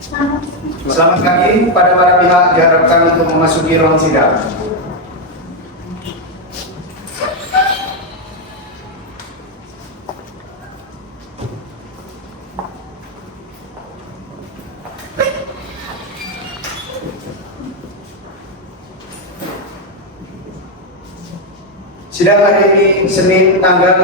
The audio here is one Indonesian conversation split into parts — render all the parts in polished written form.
Selamat pagi pada para pihak diharapkan untuk memasuki ruang sidang. Sidang hari ini Senin tanggal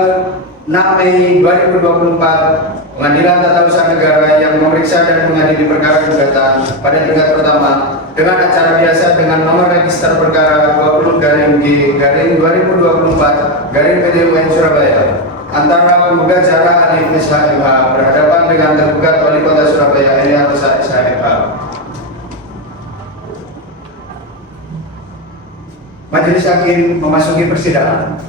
6 Mei 2024, Pengadilan Tata Usaha Negara yang memeriksa dan mengadili perkara gugatan pada tingkat pertama dengan acara biasa dengan nomor register perkara 20-2024-PTUN Surabaya antara penggugat Zara Alif SHMH berhadapan dengan tergugat Wali Kota Surabaya Elia Rosa SHMH. Majelis Hakim memasuki persidangan.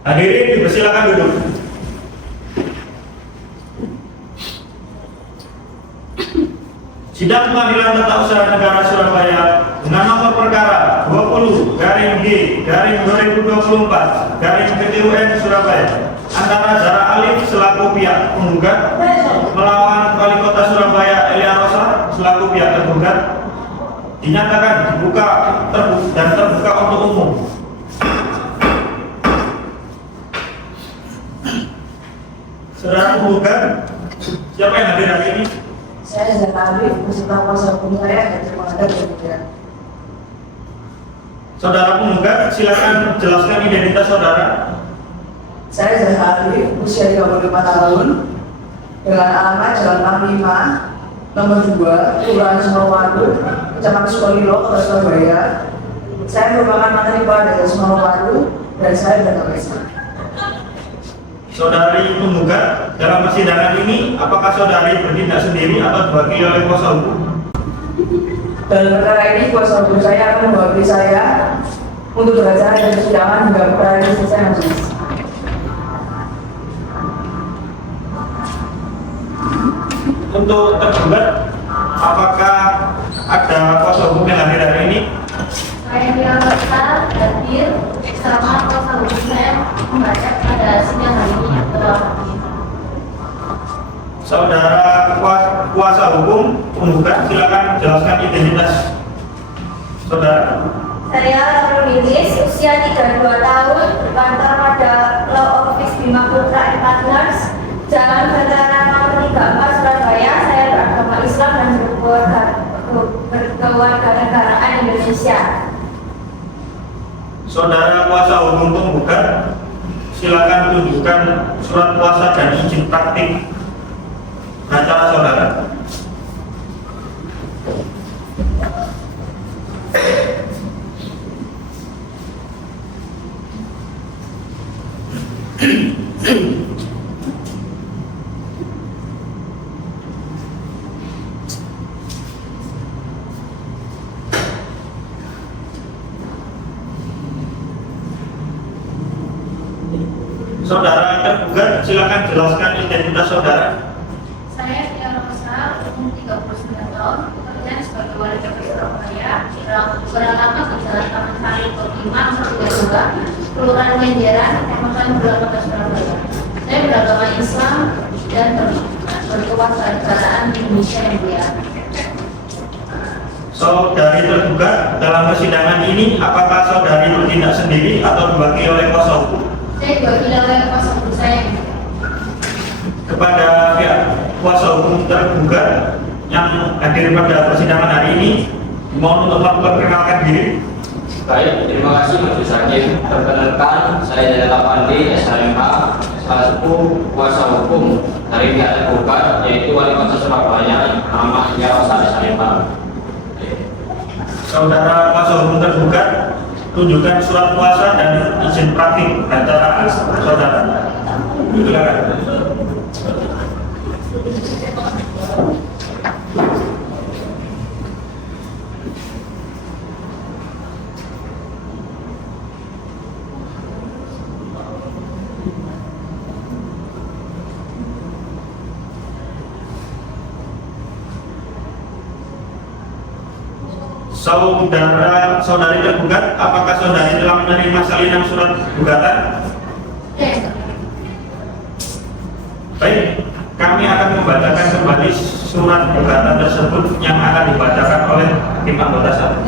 Hadirin dipersilakan duduk. Sidang Pengadilan Tata Usaha Negara Surabaya dengan nomor perkara 20-2024-PTUN Surabaya antara Zara Alif selaku pihak penggugat melawan Wali Kota Surabaya Elia Rosa selaku pihak tergugat dinyatakan dibuka dan terbuka untuk umum. Saudara penggugat, siapa yang hadir hari ini? Saya Zara Alif, beserta kuasa hukum saya dan terpengada berkenan. Saudara penggugat, silakan jelaskan identitas saudara. Saya Zara Alif, usia 35 tahun, dengan alamat Jalan Pang 5, nomor 2, Kelurahan Sumawaru, Kecamatan Sukolilo, Kota Surabaya. Saya merupakan mantan kepala Desa Sumawaru dan saya beragama Islam. Saudari penggugat, dalam persidangan ini, apakah saudari bertindak sendiri atau diwakili oleh kuasa hukum? Dalam perkara ini, kuasa hukum saya akan mewakili saya untuk beracara di persidangan hingga perkara ini selesai majelis. Untuk tergugat, apakah ada kuasa hukum yang hadir hari ini? Saya Bianca hadir bersama kuasa hukum saya membaca pada sidang hari ini yang hadir. Saudara kuasa hukum penggugat, silakan jelaskan identitas saudara. Saya Rulilis, usia 32 tahun, berkantor pada Law Office Bima Putra and Partners, Jalan Veteran nomor 34 Surabaya. Saya beragama Islam dan berkewarganegaraan Indonesia. Saudara kuasa hukum penggugat, silakan tunjukkan surat kuasa dan izin praktik acara saudara. Saudara tergugat, silakan jelaskan identitas saudara. Saya Diana, umur 39 tahun, bekerja sebagai wali kota Surabaya, beralamat di Jalan Taman Sari Kota 5, nomor 22, Kelurahan Kenjeran, Kecamatan Bulan Kota Surabaya. Saya beragama Islam dan berkewarganegaraan Indonesia yang mulia. Saudari tergugat, dalam persidangan ini, apakah saudari bertindak sendiri atau diwakili oleh kuasa hukum? Saya diwakili oleh kuasa hukum saya. Kepada pihak kuasa hukum tergugat yang hadir pada persidangan hari ini, mohon untuk memperkenalkan diri. Baik, terima kasih Majelis Hakim. Perkenalkan, saya Jalal Pandi, SHMH, selaku kuasa hukum dari pihak tergugat, yaitu Wali Kota Surabaya, nama Elia Rosa SHMH. Saudara kuasa hukum tergugat, tunjukkan surat kuasa dan izin praktik acara saudara. Silakan. Saudari tergugat, apakah saudari telah menerima salinan surat gugatan? Ya. Baik, kami akan membacakan kembali surat gugatan tersebut yang akan dibacakan oleh tim anggota satu.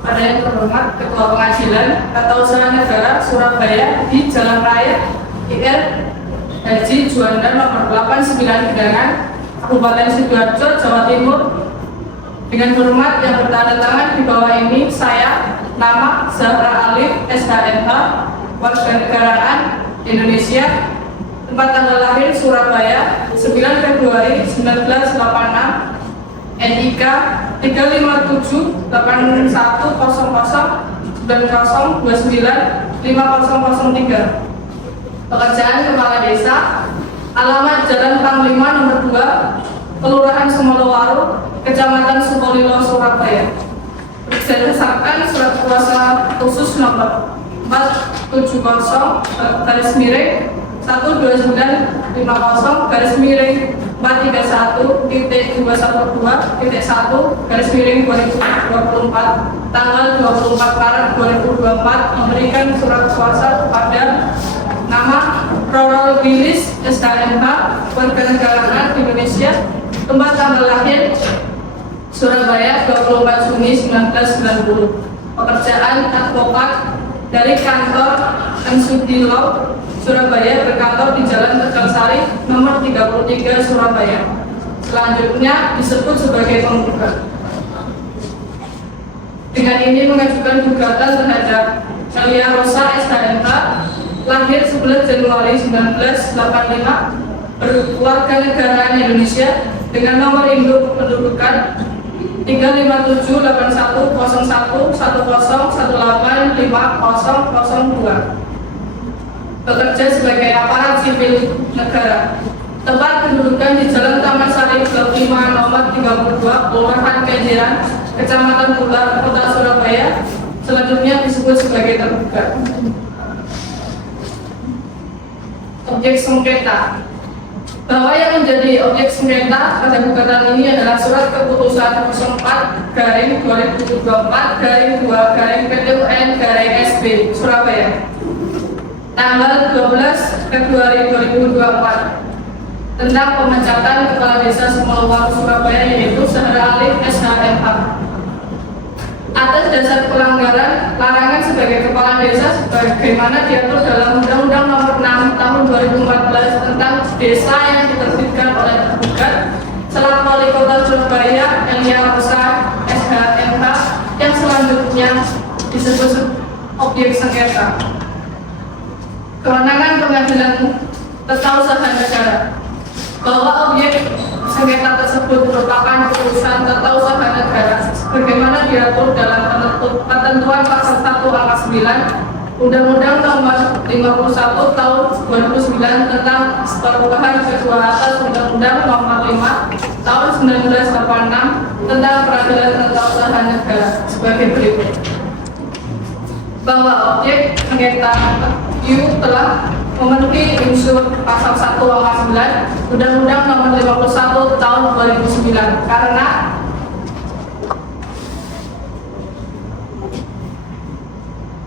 Pada yang terhormat Ketua Pengadilan Tata Usaha Negara Surabaya di Jalan Raya IR Haji Juanda nomor 89 Gedangan, Kabupaten Sidoarjo, Jawa Timur. Dengan hormat yang bertanda tangan di bawah ini, saya, nama Zahra Alif, SHMH, warga negaraan Indonesia, tempat tanggal lahir Surabaya, 9 Februari 1986, NIK 357 8100 9029 5003. Pekerjaan Kepala Desa, alamat Jalan Panglima nomor 2, Kelurahan Sumolowaru, Kecamatan Sukolilo, Surabaya. Berdasarkan surat kuasa khusus nomor 470 garis miring 12950 garis miring 431.212.1 garis miring 2024 tanggal 24 Maret 2024 memberikan surat kuasa kepada nama Roro Bilis SHMH, warga negaraan Indonesia, tempat tanggal lahir Surabaya 24 Juni 1990. Pekerjaan advokat dari kantor Ansudi Law Surabaya, berkantor di Jalan Tegalsari nomor 33 Surabaya. Selanjutnya disebut sebagai penggugat. Dengan ini mengajukan gugatan terhadap Elia Rosa SHMH, lahir 11 Januari 1985, berkeluarga negaraan Indonesia, dengan nomor induk pendudukan 357811101185002. Bekerja sebagai aparat sipil negara. Tempat pendudukan di Jalan Taman Sari Blok 5 nomor 32, Kelurahan Kenjeran, Kecamatan Pular, Kota Surabaya. Selanjutnya disebut sebagai tergugat. Objek sengketa. Bahwa yang menjadi objek sengketa pada gugatan ini adalah surat keputusan 04/2024/2/PT UN/SB Surabaya tanggal 12 Februari 2024 tentang pemecatan Kepala Desa Sumolowaru Surabaya, yaitu Zahra Alif SHMH. Atas dasar pelanggaran larangan sebagai kepala desa sebagaimana diatur dalam Undang-Undang Nomor 6 Tahun 2014 tentang desa yang diterbitkan oleh tergugat selaku Wali Kota Surabaya Elia Rosa SHMH, yang selanjutnya disebut objek sengketa. Kewenangan Pengadilan Tata Usaha Negara, bahwa objek sengketa tersebut merupakan keputusan tata usaha negara sebagaimana diatur dalam ketentuan pasal 1 angka 9 Undang-Undang Nomor 51 Tahun 2009 tentang perubahan kedua atas Undang-Undang Nomor 5 Tahun 1986 tentang peradilan tata usaha negara sebagai berikut. Bahwa objek sengketa telah memenuhi unsur pasal 1 angka 9 Undang-Undang Nomor 51 Tahun 2009 karena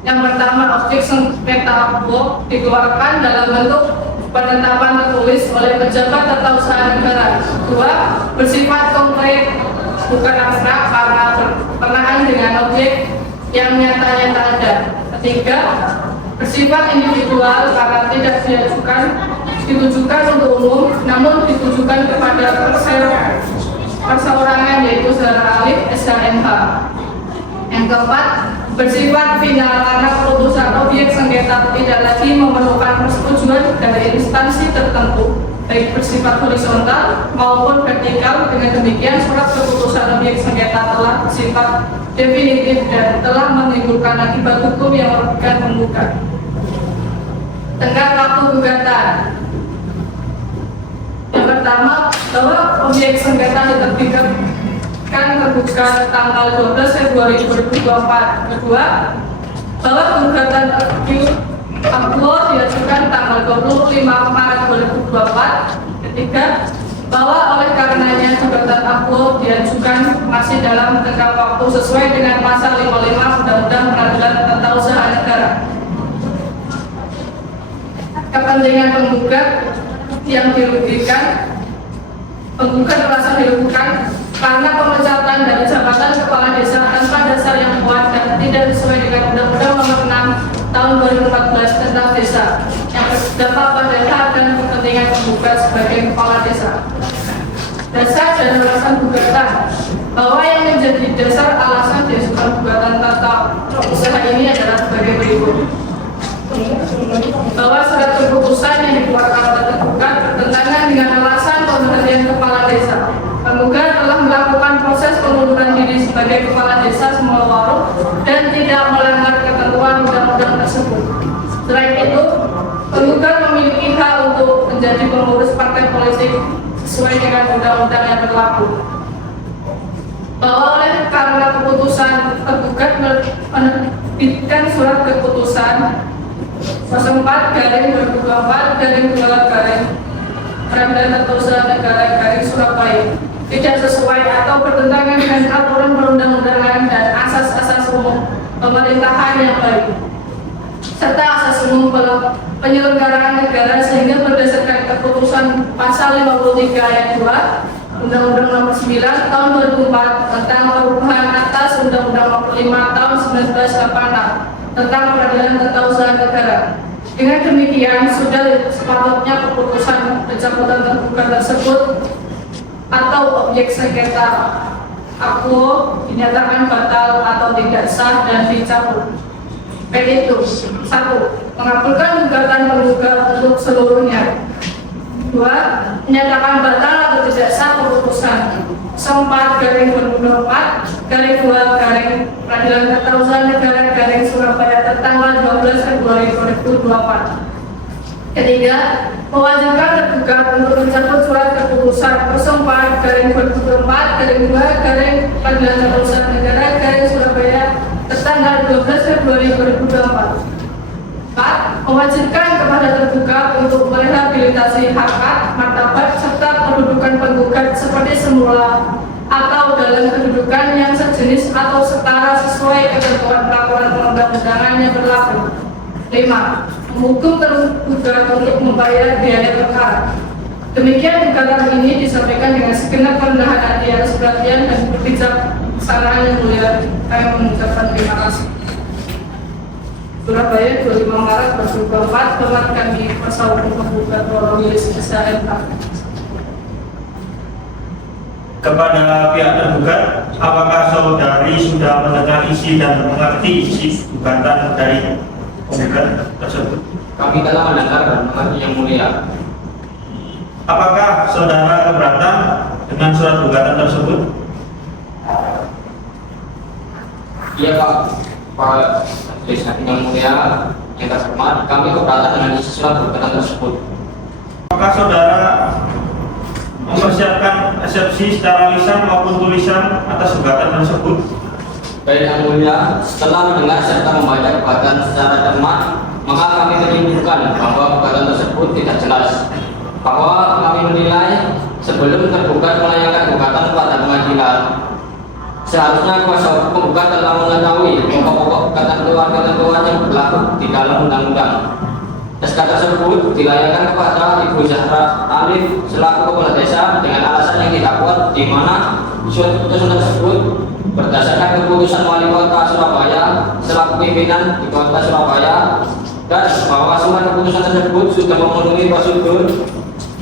yang pertama, objek sengketa dikeluarkan dalam bentuk penetapan tertulis oleh pejabat tata usaha negara. Kedua, bersifat konkret bukan abstrak karena berkenaan dengan objek yang nyata-nyata ada. Ketiga, bersifat individual karena tidak ditujukan untuk umum, namun ditujukan kepada perseorangan, yaitu Zahra Alif SHMH. Yang keempat, bersifat final karena keputusan objek sengketa tidak lagi memerlukan persetujuan dari instansi tertentu, baik bersifat horizontal maupun vertikal. Dengan demikian, surat keputusan objek sengketa telah bersifat definitif dan telah menimbulkan akibat hukum yang merugikan penggugat. Tenggat waktu gugatan. Yang pertama, bahwa objek sengketa diterbitkan tergugat tanggal 12 Februari 2024. Kedua, bahwa gugatan diajukan tanggal 25 Maret 2024. Ketiga, bahwa oleh karenanya gugatan aku diajukan masih dalam tenggang waktu sesuai dengan pasal 55 Undang-Undang Peradilan Tata Usaha Negara. Kepentingan penggugat yang dirugikan, penggugat merasa dirugikan karena pemecatan dari jabatan kepala desa tanpa dasar yang kuat dan tidak sesuai dengan Undang-Undang Nomor 6 Tahun 2014 tentang desa yang berdampak pada hak dan kepentingan penggugat sebagai kepala desa. Dasar dan alasan gugatan bahwa yang menjadi dasar alasan diajukan gugatan tata usaha ini adalah sebagai berikut: bahwa surat keputusan yang dikeluarkan oleh tergugat bertentangan dengan alasan pemberhentian kepala desa. Penggugat telah melakukan proses pengunduran diri sebagai kepala desa Semolawaru dan tidak melanggar ketentuan undang-undang tersebut. Selain itu, penggugat memiliki hak untuk menjadi pengurus partai politik sesuai dengan undang-undang yang berlaku. Bahwa oleh karena keputusan tergugat menerbitkan surat keputusan 04/2024/2 Peradilan Tata Usaha Negara Surabaya tidak sesuai atau bertentangan dengan aturan perundang-undangan dan asas-asas umum pemerintahan yang baik serta asas umum penyelenggaraan negara, sehingga berdasarkan keputusan pasal 53 ayat 2 Undang-Undang Nomor 9 Tahun 2004 tentang perubahan atas Undang-Undang Nomor 5 Tahun 1986 tentang Peradilan Tata Usaha Negara. Dengan demikian, sudah sepatutnya keputusan pencabutan tergugat tersebut atau objek sengketa aku dinyatakan batal atau tidak sah dan dicabut. Baik itu, 1. Mengabulkan gugatan penggugat untuk seluruhnya. 2. Menyatakan batal atau tidak sah keputusan 04/2024/2 Peradilan Tata Usaha Negara Surabaya tertanggal 12 Februari 2024. Ketiga, mewajibkan tergugat untuk mencabut surat keputusan 04/2024/2 Peradilan Tata Usaha Negara Surabaya tertanggal 12 Februari 2024. 4. Mewajibkan kepada tergugat untuk merehabilitasi hak, martabat, serta kedudukan penggugat seperti semula atau dalam kedudukan yang sejenis atau setara sesuai ketentuan peraturan perundang-undangan yang berlaku. 5. Menghukum tergugat untuk membayar biaya perkara. Demikian gugatan ini disampaikan dengan segenap kerendahan hati yang seperhatian dan berbijaksanaan yang mulia. Kami mengucapkan terima kasih. Surabaya 25 Maret 2024. Hormat kami kuasa hukum penggugat Rorowilis SHMK. Kepada pihak tergugat, apakah saudari sudah mendengar isi dan mengerti isi gugatan dari penggugat tersebut? Kami telah mendengar dan mengerti yang mulia. Apakah saudara keberatan dengan surat gugatan tersebut? Iya Pak, yang mulia, yang terhormat, kami keberatan dengan isi surat gugatan tersebut. Apakah saudara mempersiapkan eksepsi secara lisan maupun tulisan atas gugatan tersebut? Baik yang mulia, setelah mendengar serta membaca gugatan secara cermat, maka kami menyimpulkan bahwa gugatan tersebut tidak jelas. Bahwa kami menilai sebelum tergugat melayangkan gugatan pada pengadilan, seharusnya kuasa hukum penggugat telah mengetahui pokok-pokok ketentuan-ketentuan yang berlaku di dalam undang-undang. SK tersebut dilayangkan kepada Ibu Zahra Alif selaku kepala desa dengan alasan yang tidak kuat, di mana surat keputusan tersebut berdasarkan keputusan Wali Kota Surabaya selaku pimpinan di Kota Surabaya, dan bahwa semua keputusan tersebut sudah memenuhi prosedur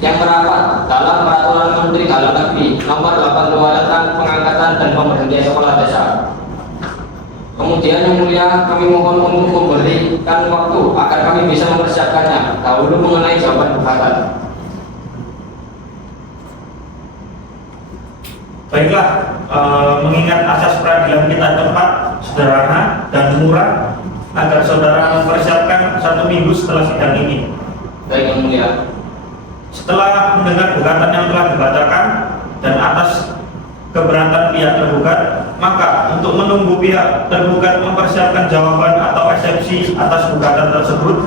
yang merapat dalam Peraturan Menteri Dalam Negeri Nomor 82 tentang pengangkatan dan pemberhentian kepala desa. Kemudian yang mulia, kami mohon untuk memberikan waktu agar kami bisa mempersiapkannya dahulu mengenai jawaban gugatan. Baiklah, mengingat asas peradilan kita cepat, sederhana, dan murah, agar saudara mempersiapkan 1 minggu setelah sidang ini. Baik yang mulia. Setelah mendengar gugatan yang telah dibacakan dan atas keberatan pihak tergugat, maka untuk menunggu pihak tergugat mempersiapkan jawaban atau eksepsi atas gugatan tersebut,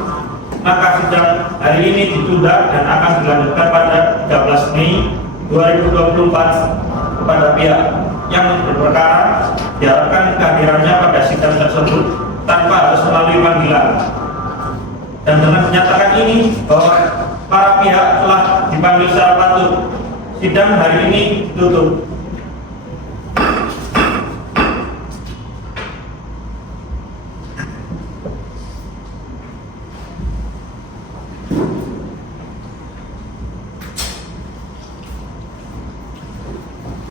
maka sidang hari ini ditunda dan akan dilanjutkan pada 13 Mei kepada pihak yang berperkara diharapkan kehadirannya pada sidang tersebut tanpa harus melalui panggilan. Dan dengan menyatakan ini bahwa para pihak telah dipanggil secara patut, sidang hari ini ditutup.